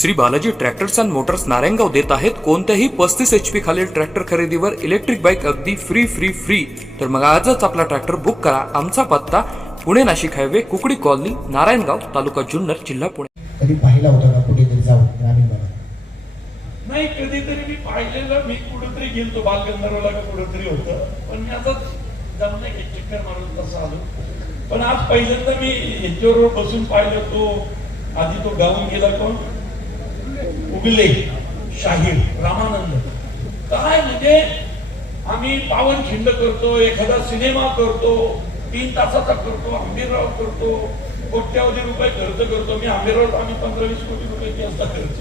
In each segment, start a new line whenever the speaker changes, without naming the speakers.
Shri Balaji tractors and motors Narayangaon देत आहेत. कोणत्याही पस्तीस एच पी खालील ट्रॅक्टर खरेदीवर इलेक्ट्रिक बाईक अगदी फ्री फ्री फ्री तर मग आजच आपला ट्रॅक्टर बुक करा. आमचा पत्ता पुणे नाशिक हायवे कुकडी कॉलनी नारायणगाव तालुका जुन्नर जिल्हा पुणे.
कधी पाहिला होता का कुठेतरी जाऊन ग्रामीण भागात?
नाही कधीतरी मी पाहिलेलं. मी कुठेतरी गेलतो. बालगंधर्वला का कुठेतरी होतं. पण मी आता जमलं की चक्कर मारून तसं आलो. पण आज पहिल्यांदा मी याच्यावर बसून पाहिलं तो. आधी तो गाऊन गेला कोण? उगले शाहीर रामानंद. काय म्हणजे? आम्ही पावन खिंड करतो एखादा सिनेमा करतो तीन तासाचा करतो आंबीरराव करतो कोट्यावधी रुपये खर्च करतो. मी आंबीरराव आम्ही पंधरा वीस कोटी रुपये जास्त खर्च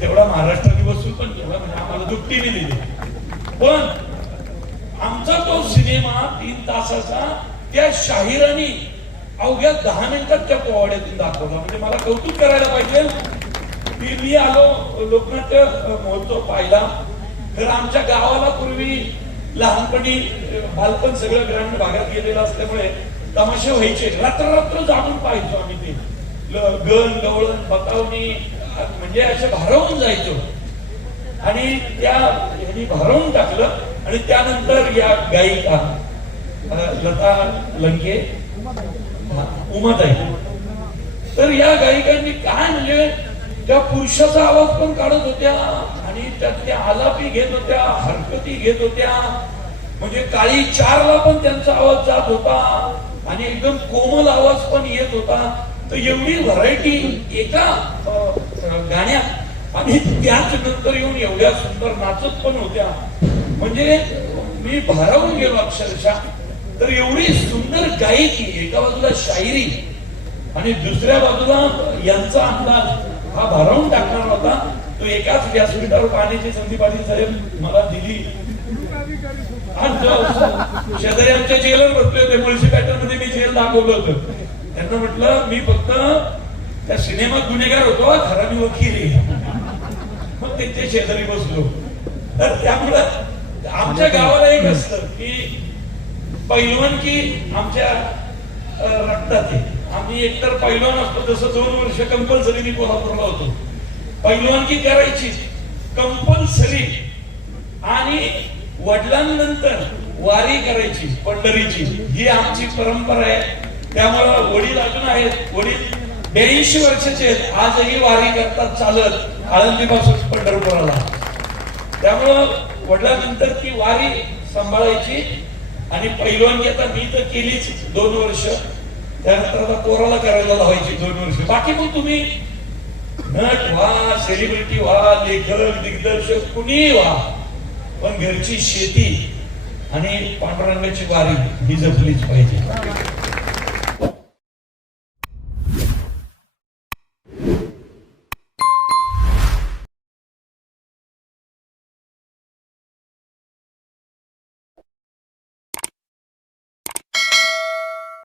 तेवढा महाराष्ट्राने वसूल पण तेवढा म्हणजे आम्हाला दुपटीने दिली. पण आमचा तो सिनेमा तीन तासाचा त्या शाहिरांनी अवघ्या दहा मिनिटात त्या पोवाड्यातून दाखवला. म्हणजे मला कौतुक करायला पाहिजे मी मी आलो लोकनाट्य महोत्सव पाहिला. तर आमच्या गावाला पूर्वी लहानपणी बालपण सगळं ग्रामीण भागात गेलेलं असल्यामुळे तमाशे व्हायचे. रात्र रात्र जाणून पाहायचो आम्ही ते. गण गवळण बतावणी म्हणजे असे भारवून जायचो. आणि त्या ह्यांनी भारवून टाकलं आणि त्यानंतर या गायिका लता लंके उमाताई. तर या गायिकांनी काय म्हणजे त्या पुरुषाचा आवाज पण काढत होत्या. आणि त्यातल्या आलापी घेत होत्या हरकती घेत होत्या. म्हणजे काळी चारला पण त्यांचा आवाज जात होता. आणि एकदम कोमल आवाज पण येत होता. तर एवढी व्हरायटी एका गाण्यात आणि त्याच नंतर येऊन एवढ्या सुंदर नाचत पण होत्या. म्हणजे मी भारावून गेलो अक्षरशः. तर एवढी सुंदर गायकी एका बाजूला शायरी आणि दुसऱ्या बाजूला यांचा अंदाज. हा भारावून टाकणार होता. तो एकाच व्यासपीठावर पाहण्याची संधी पाटील साहेब मला दिली. शेजारी आमच्या जेलर बसले होते. मुळशी पॅटर्नमध्ये मी जेल दाखवलं होतं. त्यांना म्हटलं मी फक्त त्या सिनेमात गुन्हेगार होतो. खरा मी वकील मग त्यांच्या शेजारी बसलो. तर त्यामुळं आमच्या गावाला एक असतं की पैलवान की आमच्या रक्तात आम्ही एकतर पैलवान असतो जसं दोन वर्ष कंपल्सरी मी कोल्हापूरला होतो. पैलवानकी करायची कंपल्सरी आणि वडिलांनंतर वारी करायची पंढरीची. ही आमची परंपरा आहे. त्यामुळं वडील अजून आहेत. वडील ब्याऐंशी वर्षाचे आहेत. आजही वारी करतात चालत. आळंदीपासून पंढरपुराला. त्यामुळं वडिलांनंतर ती वारी सांभाळायची. आणि पैलवानकी आता मी तर केलीच दोन वर्ष. त्यानंतर आता पोराला करायला लावायची दोन वर्ष. बाकी मग तुम्ही नट व्हा सेलिब्रिटी व्हा लेखक दिग्दर्शक कुणीही व्हा. पण घरची शेती आणि पांडुरंगाची वारी ही जपलीच पाहिजे.